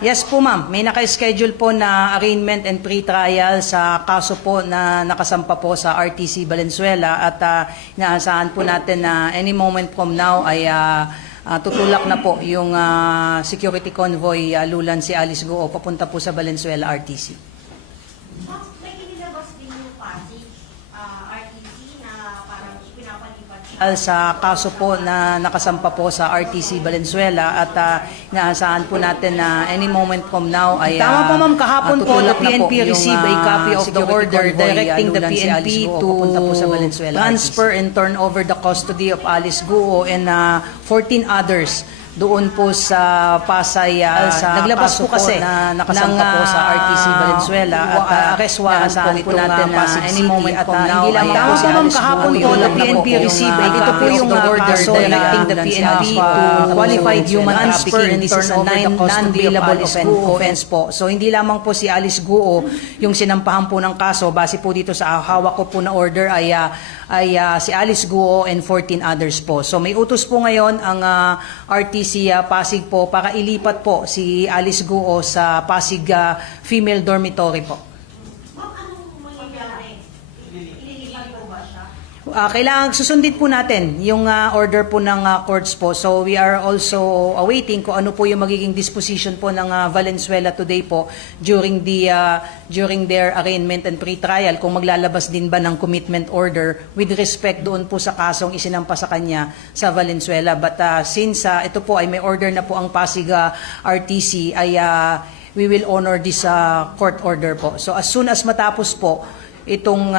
Yes po ma'am, may naka-schedule po na arraignment and pre-trial sa kaso po na nakasampa po sa RTC Valenzuela at inaasahan po natin na any moment from now ay tutulak na po yung security convoy Lulan si Alice Guo papunta po sa Valenzuela RTC. May inilabas din yung Pasig RTC na parang ipinapalipat Sa kaso po na nakasampa po sa RTC Valenzuela at inaasahan po natin na any moment from now ay tama po ma'am, kahapon po the PNP received a copy of the order directing the PNP to transfer and turn over the custody of Alice Guo and 14 others doon po sa Pasay. Naglabas po kasi na nakasampa po sa RTC Valenzuela at arrest warrant po natin na any moment from now. Hindi lang po si Alice kahapon po the PNP received a copy of the order directing the PNP to qualified human trafficking. This is a non-bailable offense po. So hindi lamang po si Alice Guo yung sinampahan po ng kaso. Base po dito sa hawak ko po na order ay si Alice Guo and 14 others po. So may utos po ngayon ang RTC Pasig po para ilipat po si Alice Guo sa Pasig female dormitory po. Ma'am, anong mangyayari? Ililipat po ba siya? Kailangan susundin po natin yung order po ng courts po. So we are also awaiting kung ano po yung magiging disposition po ng Valenzuela today po during their arraignment and pre-trial, kung maglalabas din ba ng commitment order with respect doon po sa kasong isinampa sa kanya sa Valenzuela. But since ito po ay may order na po ang Pasig RTC ay we will honor this court order po. So as soon as matapos po itong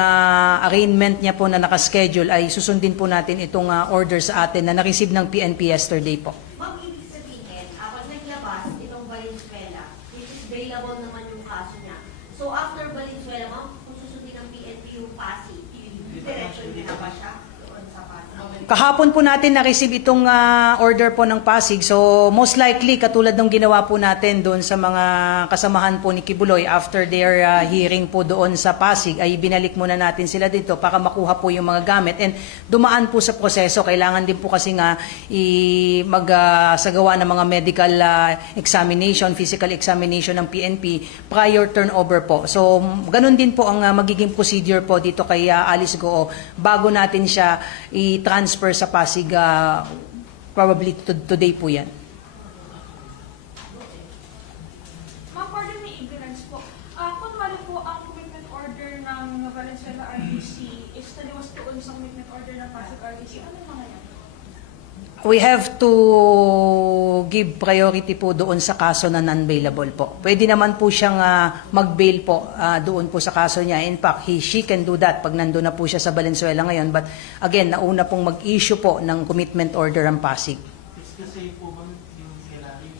arraignment niya po na nakaschedule ay susundin po natin itong order sa atin na na-receive ng PNP yesterday po. Ma'am, ibig sabihin, pag naglabas itong Valenzuela, which is bailable naman yung kaso niya. So after Valenzuela, ma'am, kung susundin ng PNP yung Pasig, diretso din na ba siya doon sa Pasig? Kahapon po natin na-receive itong order po ng Pasig. So most likely, katulad ng ginawa po natin doon sa mga kasamahan po ni Kibuloy after their hearing po doon sa Pasig, ay binalik muna natin sila dito para makuha po yung mga gamit. And dumaan po sa proseso. Kailangan din po kasi nga magsagawa ng mga medical examination, physical examination ng PNP prior turnover po. So ganun din po ang magiging procedure po dito kay Alice Guo bago natin siya i-transfer sa Pasig, probably today po yan. Ma'am, pardon me ignorance po. Kunwari po ang commitment order ng Valenzuela RTC is taliwas doon sa commitment order ng Pasig RTC, ano mga yan? We have to give priority po doon sa kaso na non-bailable po. Pwede naman po siyang mag-bail po doon po sa kaso niya. In fact, she can do that pag nandun na po siya sa Valenzuela ngayon. But again, nauna pong mag-issue po ng commitment order ang Pasig.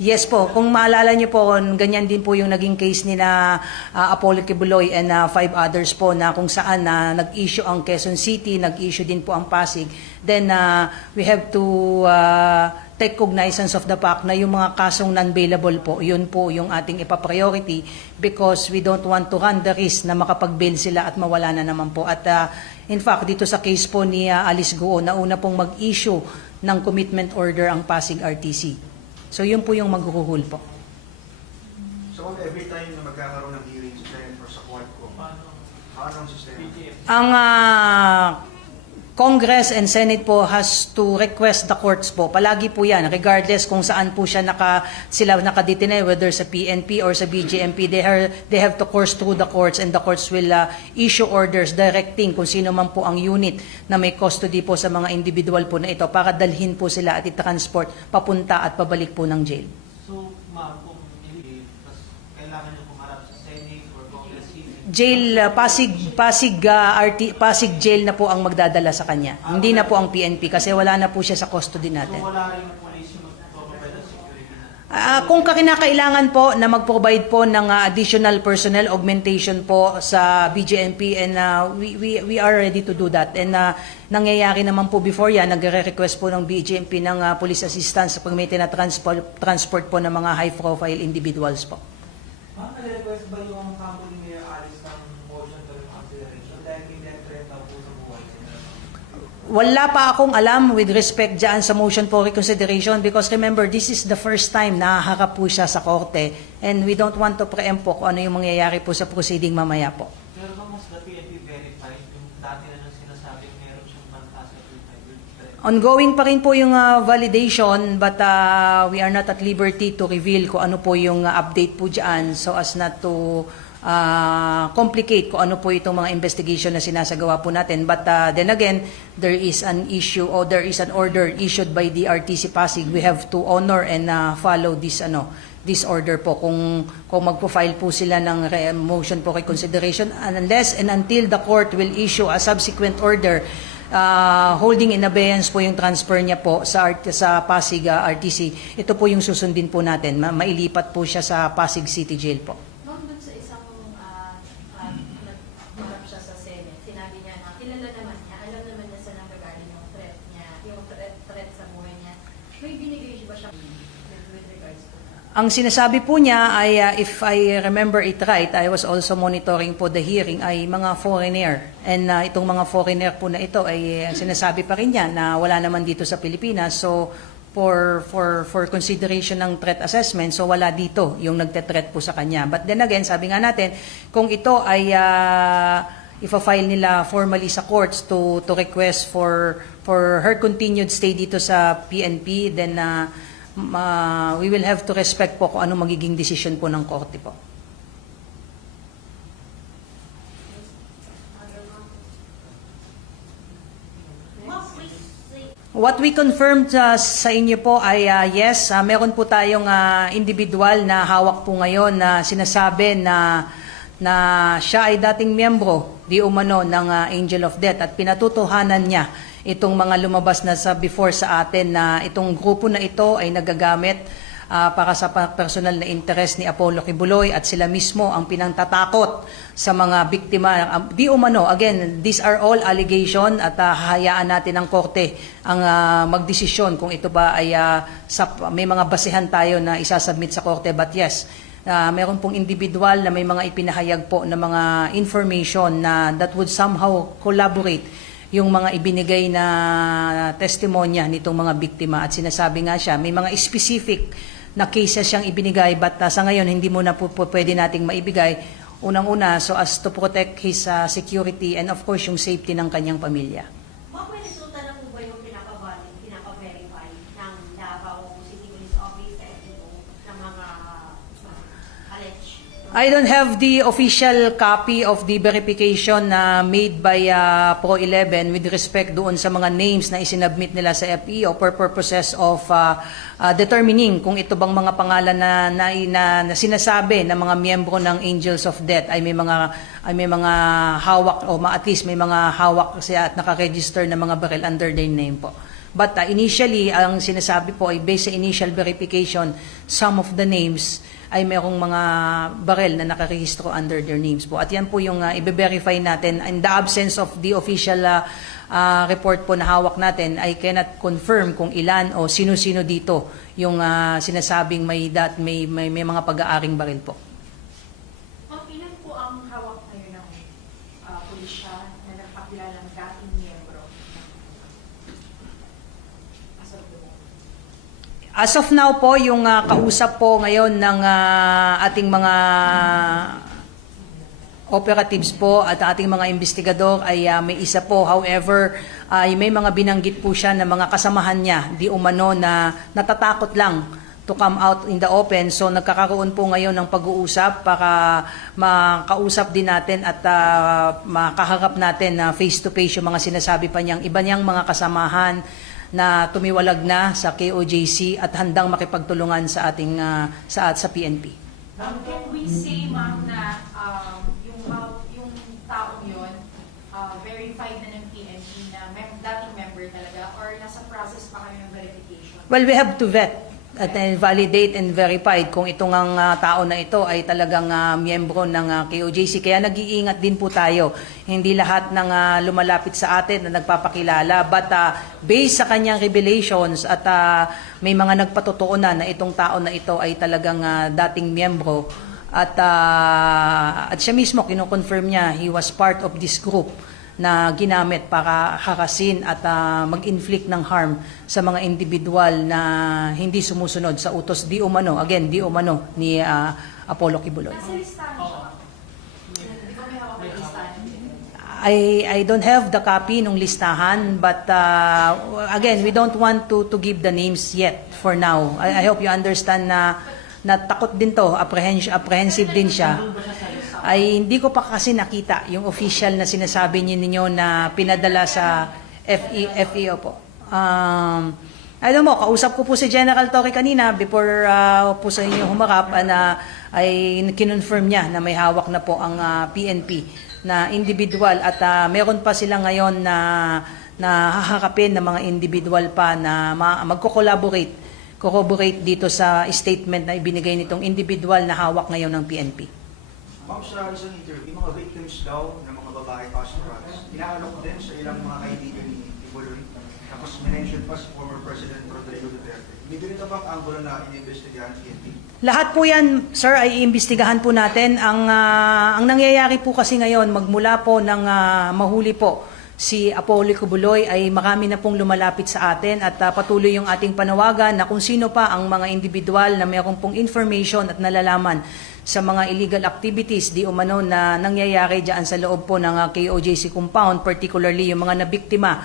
Yes po, kung maalala niyo po, ganyan din po yung naging case ni na Apollo Kibuloy and 5 others po na kung saan nag-issue ang Quezon City, nag-issue din po ang Pasig. Then we have to take cognizance of the fact na yung mga kasong non-bailable po, yun po yung ating ipa-priority because we don't want to run the risk na makapag-bail sila at mawala na naman po. At in fact, dito sa case po ni Alice Guo, nauna pong mag-issue ng commitment order ang Pasig RTC. So yun po yung maghuhul po. So every time na magkakaroon ng hearing sa Senate or sa court ko, ano ang sistema? Ang Congress and Senate po has to request the courts po. Palagi po yan, regardless kung saan po sila nakadetine, whether sa PNP or sa BJMP, they have to course through the courts and the courts will issue orders directing kung sino man po ang unit na may custody po sa mga individual po na ito para dalhin po sila at i-transport papunta at pabalik po ng jail. So, ma'am, kung kailangan nyo pumarap sa Senate or Congress Jail, Pasig jail na po ang magdadala sa kanya. Hindi na po ang PNP kasi wala na po siya sa custody natin. So, wala rin yung police yung mag-provide ng security na? Kung kinakailangan po na mag-provide po ng additional personnel augmentation po sa BJMP and we are ready to do that. And nangyayari naman po before yan, nagre-request po ng BJMP ng police assistance pag may transport po ng mga high-profile individuals po. Ma'am, nare-request ba yung kampo ni Mayor Alice ng motion to reconsideration dahil hindi ang threat daw po sa buhay? Wala pa akong alam with respect dyan sa motion for reconsideration because remember, this is the first time na haharap po siya sa korte and we don't want to preempt po kung ano yung mangyayari po sa proceeding mamaya po. Pero kung mas the PNP verified, yung dati na nang sinasabi meron siyang banta sa 200. Ongoing pa rin po yung validation but we are not at liberty to reveal kung ano po yung update po dyan so as not to complicate kung ano po itong mga investigation na sinasagawa po natin. But then again, there is an issue or there is an order issued by the RTC Pasig. We have to honor and follow this this order po kung magpo-file po sila ng motion for reconsideration unless and until the court will issue a subsequent order holding in abeyance po yung transfer niya po sa Pasig RTC. Ito po yung susundin po natin. Mailipat po siya sa Pasig City Jail po. Noon dun sa isang nagmarap siya sa Senate, sinabi niya na kilala naman niya, alam naman niya sa nanggagaling yung threat niya, yung threat sa buhay niya. May binigay siya ba siya with regards to that? Ang sinasabi po niya ay, if I remember it right, I was also monitoring po the hearing, ay mga foreigner. And itong mga foreigner po na ito ay sinasabi pa rin niya na wala naman dito sa Pilipinas. So, for consideration ng threat assessment, so wala dito yung nagte-threat po sa kanya. But then again, sabi nga natin, kung ito ay ifa-file nila formally sa courts to request for her continued stay dito sa PNP, then we will have to respect po kung ano magiging decision po ng korte po. What we confirmed sa inyo po ay yes, meron po tayong individual na hawak po ngayon na sinasabi na siya ay dating miyembro di umano ng Angel of Death at pinatutuhanan niya itong mga lumabas na sa before sa atin na itong grupo na ito ay nagagamit para sa personal na interest ni Apollo Kibuloy at sila mismo ang pinangtatakot sa mga biktima. Di umano, again, these are all allegation at hahayaan natin ang korte ang magdesisyon kung ito ba ay may mga basehan tayo na isasubmit sa korte. But yes, meron pong individual na may mga ipinahayag po na mga information na that would somehow collaborate yung mga ibinigay na testimonya nitong mga biktima at sinasabi nga siya, may mga specific na cases siyang ibinigay but sa ngayon hindi mo na po pwede nating maibigay unang-una so as to protect his security and of course yung safety ng kanyang pamilya. Ma'am, may resulta na po ba yung pinapa-verify ng Davao City Police Office, FEO, ng mga alleged? I don't have the official copy of the verification made by Pro11 with respect doon sa mga names na isinabmit nila sa FEO for purposes of determining kung ito bang mga pangalan na sinasabi ng mga miyembro ng Angels of Death ay may mga hawak o at least may mga hawak siya at nakaregister na mga barrel under their name po. But initially, ang sinasabi po ay based sa initial verification, some of the names ay mayroong mga barrel na nakarehistro under their names po. At yan po yung i-verify natin. In the absence of the official report po na hawak natin, I cannot confirm kung ilan o sino-sino dito yung sinasabing may mga pag-aaring baril po. Ma'am, ilan po ang hawak ngayon ng pulisya na nagpakilalang dating miyembro? As of now po, yung kausap po ngayon ng ating mga operatives po at ating mga investigador ay may isa po. However, may mga binanggit po siya na mga kasamahan niya, di umano na natatakot lang to come out in the open. So nagkakaroon po ngayon ng pag-uusap para makausap din natin at makaharap natin na face-to-face yung mga sinasabi pa niyang iba niyang mga kasamahan na tumiwalag na sa KOJC at handang makipagtulungan sa ating sa PNP. Can we say, ma'am, na yung taong yun verified na ng PNP na dating member talaga or nasa process pa kayo ng verification? Well, we have to vet at validate and verified kung itong tao na ito ay talagang miyembro ng KOJC. Kaya nag-iingat din po tayo. Hindi lahat ng lumalapit sa atin na nagpapakilala. But based sa kanyang revelations at may mga nagpatotoo na itong tao na ito ay talagang dating miyembro. At siya mismo, kino-confirm niya, he was part of this group na ginamit para harasin at mag-inflict ng harm sa mga individual na hindi sumusunod sa utos di umano ni Apollo Kibuloy. Nasa listahan siya. Di ba may hawak na listahan? I don't have the copy nung listahan, but again, we don't want to give the names yet for now. I hope you understand na takot din to, apprehensive din siya. Ay hindi ko pa kasi nakita yung official na sinasabi ninyo na pinadala sa FEO po. Alam mo, kausap ko po si General Torre kanina before po sa inyo humarap na ay kinonfirm niya na may hawak na po ang PNP na individual at meron pa sila ngayon na haharapin ng mga individual pa na magko-corroborate dito sa statement na ibinigay nitong individual na hawak ngayon ng PNP. Ma'am, sa isang interview, mga victims daw ng mga babae pastorals, inaalok din sa ilang mga kaibigan ni Kibuloy. Tapos minention pa si former President Rodrigo Duterte. May ganito bang angulo na inimbestigahan ng PNP? Lahat po yan, sir, ay iimbestigahan po natin. Ang nangyayari po kasi ngayon, magmula po ng mahuli po si Apollo Kibuloy ay marami na pong lumalapit sa atin at patuloy yung ating panawagan na kung sino pa ang mga individual na mayroon pong information at nalalaman sa mga illegal activities di umano na nangyayari dyan sa loob po ng KOJC compound, particularly yung mga nabiktima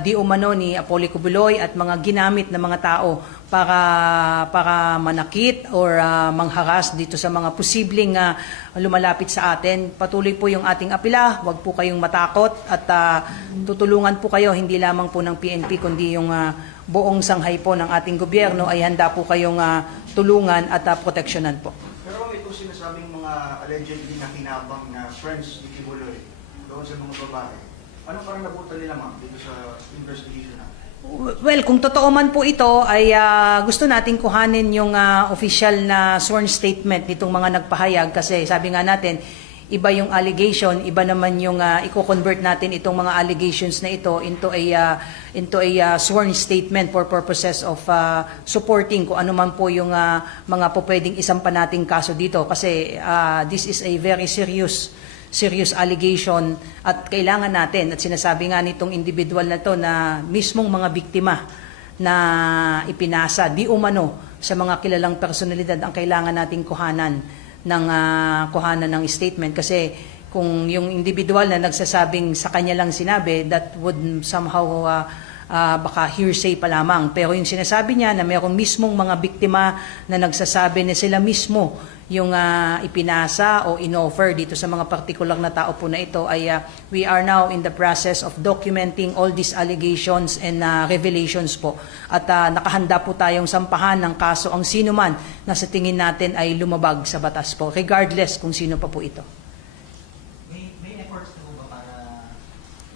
di umano ni Apollo Kibuloy at mga ginamit na mga tao para manakit or mangharas dito sa mga posibleng lumalapit sa atin. Patuloy po yung ating apela, huwag po kayong matakot at tutulungan po kayo hindi lamang po ng PNP kundi yung buong sanghay po ng ating gobyerno ay handa po kayong tulungan at proteksyonan po. Pero ito sinasabing mga allegedly na kinabang na friends ni Kibuloy doon sa mga babae. Ano parang nabutan nila, ma'am, dito sa investigation natin? Well, kung totoo man po ito, ay gusto nating kuhanin yung official na sworn statement nitong mga nagpahayag kasi sabi nga natin, iba yung allegation, iba naman yung i-convert natin itong mga allegations na ito into a sworn statement for purposes of supporting kung ano man po yung mga po pwedeng isampa nating kaso dito kasi this is a very serious allegation at kailangan natin at sinasabi nga nitong individual na to na mismong mga biktima na ipinasa di umano sa mga kilalang personalidad ang kailangan nating kuhanan ng statement kasi kung yung individual na nagsasabing sa kanya lang sinabi that would somehow baka hearsay pa lamang pero yung sinasabi niya na mayroong mismong mga biktima na nagsasabi na sila mismo yung ipinasa o inoffer dito sa mga particular na tao po na ito ay we are now in the process of documenting all these allegations and revelations po at nakahanda po tayong sampahan ng kaso ang sino man na sa tingin natin ay lumabag sa batas po regardless kung sino pa po ito. May efforts na ba para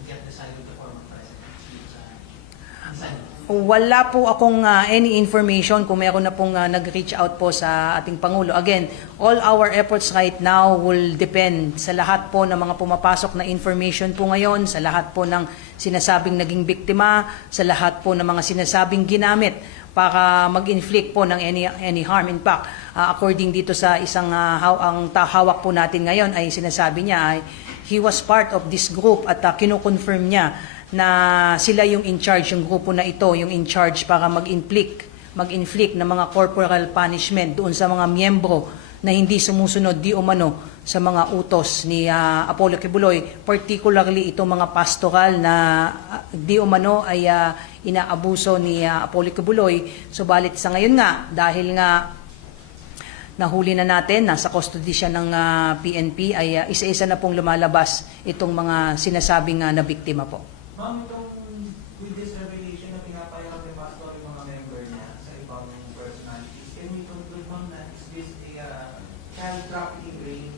get the side of the former president dito sa Senate? Wala po akong any information kung meron na pong nag-reach out po sa ating Pangulo. Again, all our efforts right now will depend sa lahat po ng mga pumapasok na information po ngayon, sa lahat po ng sinasabing naging biktima, sa lahat po ng mga sinasabing ginamit para mag-inflict po ng any harm. In fact, according dito sa isang ang hawak po natin ngayon ay sinasabi niya ay he was part of this group at kino-confirm niya na sila yung in charge, yung grupo na ito, yung in charge para mag-inflict ng mga corporal punishment doon sa mga miyembro na hindi sumusunod di umano sa mga utos ni Apollo Kibuloy, particularly itong mga pastoral na di umano ay inaabuso ni Apollo Kibuloy. Subalit sa ngayon nga, dahil nga nahuli na natin, nasa custody siya ng PNP, ay isa-isa na pong lumalabas itong mga sinasabing na biktima po. Ma'am, itong with this revelation na pinapayag ni Pastor yung mga member niya sa ibang personalities, can we conclude, ma'am, na is this a child trafficking ring?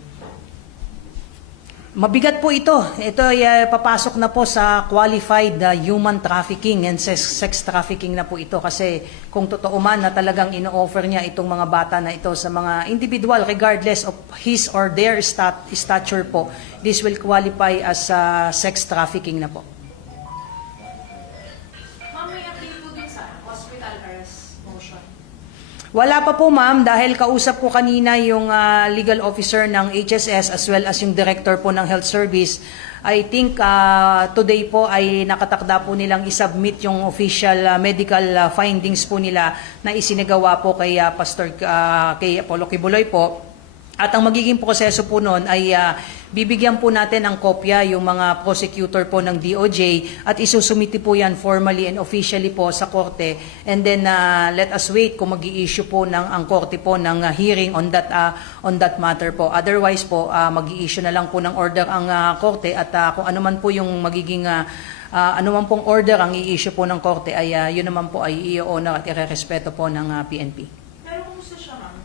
Mabigat po ito. Ito ay papasok na po sa qualified human trafficking and sex trafficking na po ito kasi kung totoo man na talagang ino-offer niya itong mga bata na ito sa mga individual regardless of his or their stature po, this will qualify as sex trafficking na po. Ma'am, may update po dun sa hospital arrest motion. Wala pa po ma'am dahil kausap ko kanina yung legal officer ng HSS as well as yung director po ng health service. I think today po ay nakatakda po nilang isubmit yung official medical findings po nila na isinagawa po kay Pastor kay Apollo Kibuloy po. At ang magiging proseso po noon ay bibigyan po natin ng kopya yung mga prosecutor po ng DOJ at isusumiti po yan formally and officially po sa korte. And then let us wait kung mag-i-issue po ang korte po ng hearing on that matter po. Otherwise po mag-i-issue na lang po ng order ang korte at kung ano man po yung magiging ano man pong order ang i-issue po ng korte ay yun naman po ay i-honor at i-respeto po ng PNP. Pero kumusta siya, ma'am?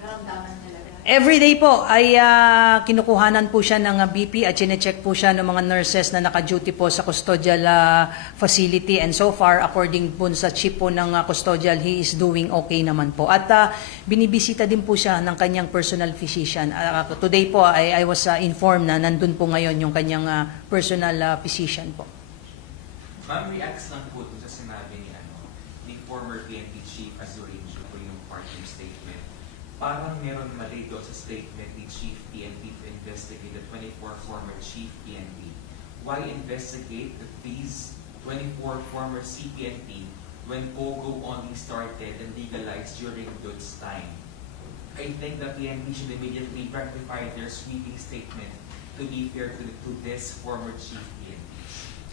Nararamdaman talaga. Everyday po ay kinukuhanan po siya ng BP at chinecheck po siya ng mga nurses na naka-duty po sa custodial facility, and so far according po sa chief po ng custodial, he is doing okay naman po. At binibisita din po siya ng kanyang personal physician. Today po I was informed na nandun po ngayon yung kanyang personal physician po. Ma'am, reacts lang po sa sinabi ni former PNP Chief Azurincho po yung parting statement. Parang meron mali doon sa statement ni Chief PNP to investigate the 24 former Chief PNP. Why investigate these 24 former CPNP when POGO only started and legalized during Dut's time? I think the PNP should immediately rectify their sweeping statement to be fair to this former Chief PNP.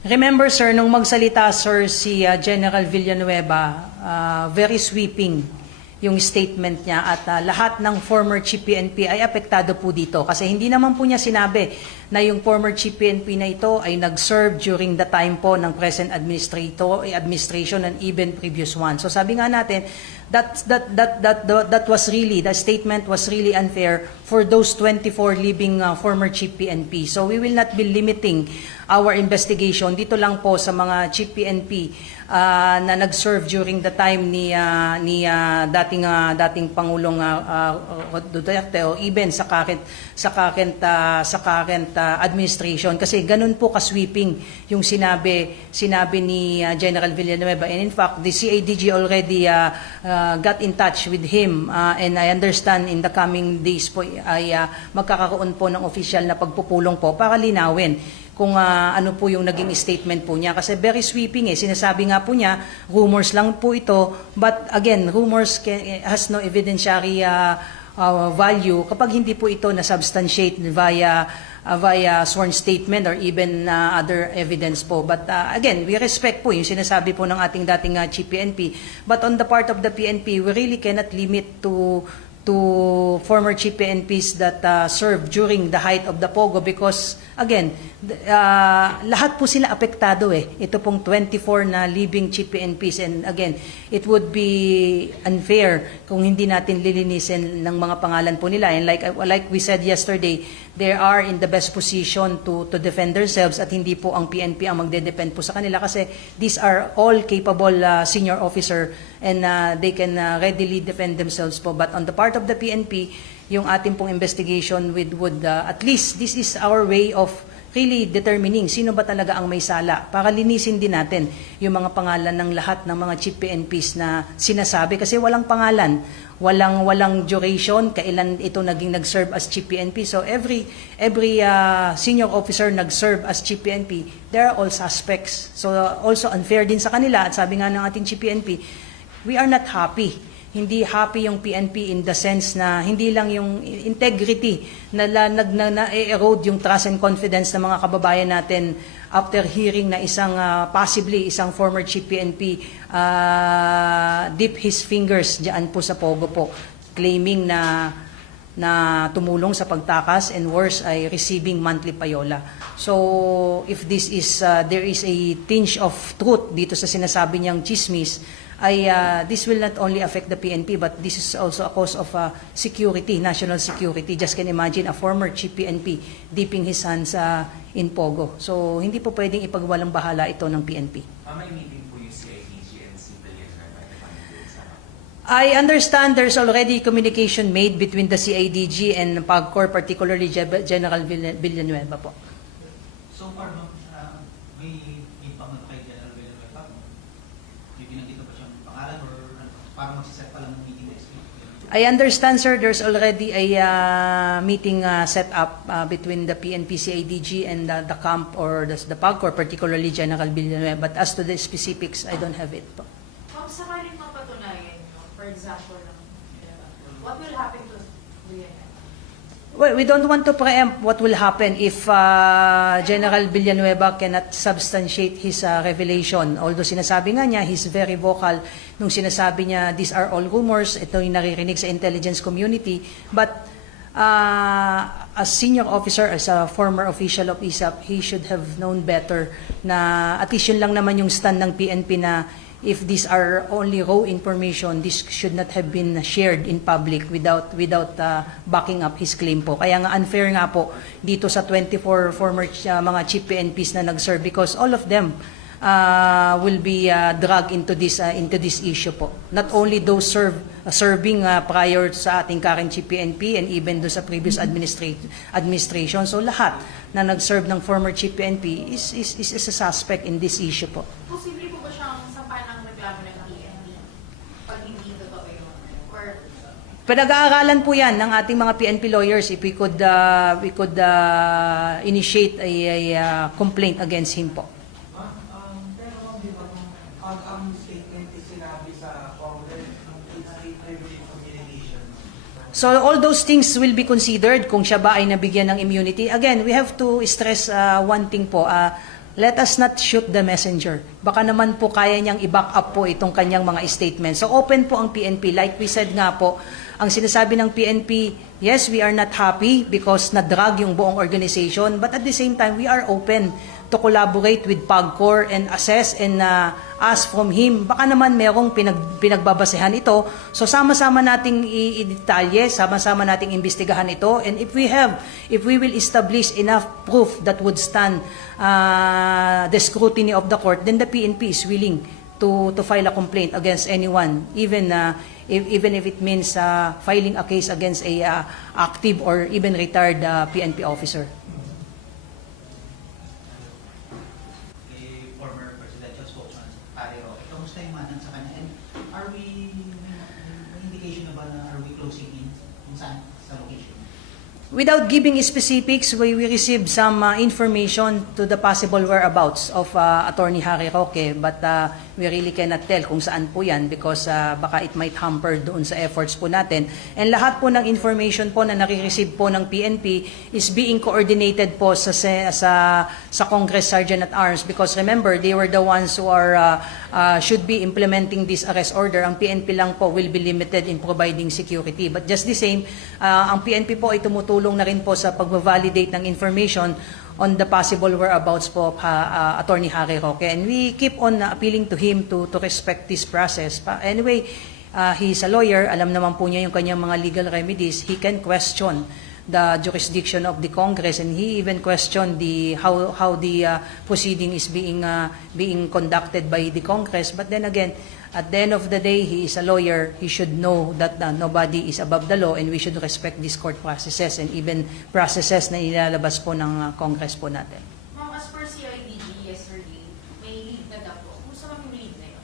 Remember sir, nung magsalita sir si General Villanueva, very sweeping yung statement niya at lahat ng former Chief PNP ay apektado po dito kasi hindi naman po niya sinabi na yung former Chief PNP na ito ay nag-serve during the time po ng present administration and even previous one. So sabi nga natin, that was really, the statement was really unfair for those 24 living former Chief PNP. So we will not be limiting our investigation dito lang po sa mga Chief PNP na nag-serve during the time ni dating Pangulong Duterte o even sa current administration kasi ganun po ka-sweeping yung sinabi ni General Villanueva, and in fact the CADG already got in touch with him and I understand in the coming days po ay magkakaroon po ng official na pagpupulong po para linawin kung ano po yung naging statement po niya. Kasi very sweeping sinasabi nga po niya, rumors lang po ito, but again, rumors has no evidentiary value kapag hindi po ito na-substantiate via sworn statement or even other evidence po. But again, we respect po yung sinasabi po ng ating dating Chief PNP. But on the part of the PNP, we really cannot limit to former Chief PNPs that served during the height of the POGO because again, lahat po sila apektado Ito pong 24 na living Chief PNPs, and again, it would be unfair kung hindi natin lilinisin ng mga pangalan po nila. And like we said yesterday, they are in the best position to defend themselves at hindi po ang PNP ang magde-depend po sa kanila kasi these are all capable senior officer and they can readily defend themselves po. But on the part of the PNP, yung ating pong investigation would at least this is our way of really determining sino ba talaga ang may sala para linisin din natin yung mga pangalan ng lahat ng mga Chief PNPs na sinasabi kasi walang pangalan, walang duration, kailan ito nag-serve as Chief PNP. So every senior officer nag-serve as Chief PNP, they're all suspects. So also unfair din sa kanila at sabi nga ng ating Chief PNP, we are not happy. Hindi happy yung PNP in the sense na hindi lang yung integrity na erode yung trust and confidence ng mga kababayan natin after hearing na possibly isang former Chief PNP dip his fingers diyan po sa POGO po, claiming na tumulong sa pagtakas and worse ay receiving monthly payola. So if this is there is a tinge of truth dito sa sinasabi niyang chismis, this will not only affect the PNP but this is also a cause of security, national security. Just can imagine a former Chief PNP dipping his hands in POGO. So hindi po pwedeng ipagwalang bahala ito ng PNP. May meeting po yung CIDG and civilian I understand there's already communication made between the CIDG and PAGCOR, particularly General Villanueva po. So far, may impact na kay General Villanueva. Yung binanggit ng para magsiset pa lang ng meeting next week? I understand, sir, there's already a meeting set up between the PNP CIDG and the camp or the PAGCOR, particularly General Villanueva. But as to the specifics, I don't have it po. Kung sakaling mapatunayan, no, for example, what will happen to Villanueva? Well, we don't want to preempt what will happen if General Villanueva cannot substantiate his revelation. Although sinasabi nga niya, he's very vocal nung sinasabi niya, these are all rumors, ito yung naririnig sa intelligence community. But as senior officer, as a former official of ISAP, he should have known better na at least yun lang naman yung stand ng PNP na if these are only raw information, this should not have been shared in public without backing up his claim po. Kaya nga unfair nga po dito sa 24 former mga chief PNPs na nag-serve because all of them will be dragged into this issue po. Not only those serving prior sa ating current chief PNP and even do sa previous administration. So lahat na nag-serve ng former chief PNP is a suspect in this issue po. Posible po ba siyang sampahan ng reklamo ng PNP pag hindi totoo yun? Or Pinag-aaralan po yan ng ating mga PNP lawyers if we could initiate a complaint against him po. Pero ma'am, di ba, pag ang statement is sinabi sa Congress, it's a privilege communication. So all those things will be considered kung siya ba ay nabigyan ng immunity. Again, we have to stress one thing po. Let us not shoot the messenger. Baka naman po kaya niyang i-back up po itong kanyang mga statements. So open po ang PNP. Like we said nga po, ang sinasabi ng PNP, yes, we are not happy because na-drag yung buong organization. But at the same time, we are open to collaborate with PAGCOR and assess and ask from him. Baka naman merong pinagbabasehan ito. So sama-sama nating i-detalye, sama-sama nating imbestigahan ito. And if we will establish enough proof that would stand the scrutiny of the court, then the PNP is willing to file a complaint against anyone, even if it means filing a case against a active or even retired PNP officer. Former presidential spokesman, Harry Roque. Kamusta yung manang sa kanya? And are we, may indication na ba na are we closing in kung saan sa location? Without giving specifics, we received some information to the possible whereabouts of Attorney Harry Roque, but we really cannot tell kung saan po yan because baka it might hamper doon sa efforts po natin. And lahat po ng information po na nare-receive po ng PNP is being coordinated po sa Congress Sergeant at Arms because remember, they were the ones who should be implementing this arrest order. Ang PNP lang po will be limited in providing security. But just the same, ang PNP po ay tumutulong na rin po sa pag-validate ng information on the possible whereabouts po of Attorney Harry Roque. And we keep on appealing to him to respect this process. Anyway, he's a lawyer. Alam naman po niya yung kanyang mga legal remedies. He can question the jurisdiction of the Congress and he even questioned how the proceeding is being conducted by the Congress. But then again, at the end of the day, he is a lawyer. He should know that nobody is above the law and we should respect these court processes and even processes na ilalabas po ng Congress po natin. ma'am, as per CIDG yesterday, may lead na daw po. Kumusta kami lead na yun?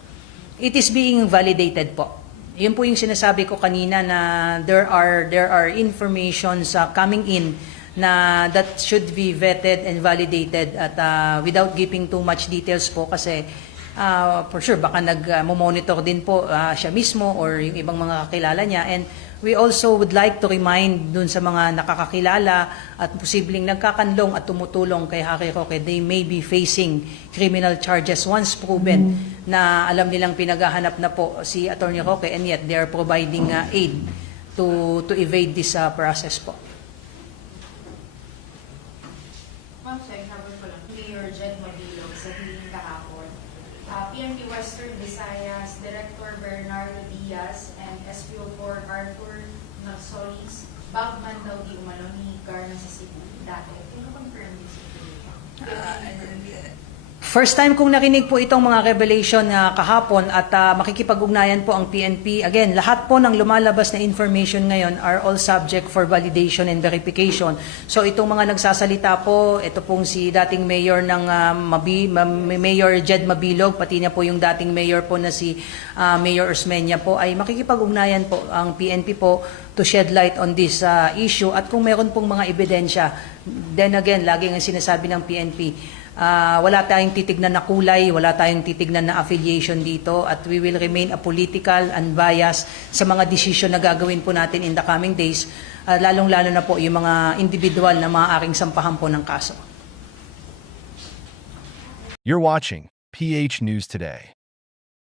It is being validated po. Yun po yung sinasabi ko kanina na there are informations coming in na that should be vetted and validated at without giving too much details po kasi for sure baka nag-monitor din po siya mismo or yung ibang mga kakilala niya and we also would like to remind dun sa mga nakakakilala at posibleng nagkakanlong at tumutulong kay Harry Roque, they may be facing criminal charges once proven na alam nilang pinaghahanap na po si Attorney Roque and yet they are providing aid to evade this process po. Ma'am, sorry, habang ko lang. Mayor Jed Mabilog sa hearing kahapon. PNP Western Visayas, Director Bernardo Diaz, and SPO4 Arthur Nagsolis, bagman daw di umano ni Garna sa Cebu dati. Can you confirm this? First time kong narinig po itong mga revelation kahapon at makikipag-ugnayan po ang PNP. Again, lahat po ng lumalabas na information ngayon are all subject for validation and verification. So itong mga nagsasalita po, ito pong si dating mayor ng Mayor Jed Mabilog, pati niya po yung dating mayor po na si Mayor Osmeña po, ay makikipag-ugnayan po ang PNP po to shed light on this issue. At kung meron pong mga ebidensya, then again, lagi ang sinasabi ng PNP, wala tayong titignan na kulay, wala tayong titignan na affiliation dito, at we will remain apolitical, unbiased sa mga desisyon na gagawin po natin in the coming days, lalong-lalo na po yung mga individual na maaaring sampahan po ng kaso. You're watching PH News Today.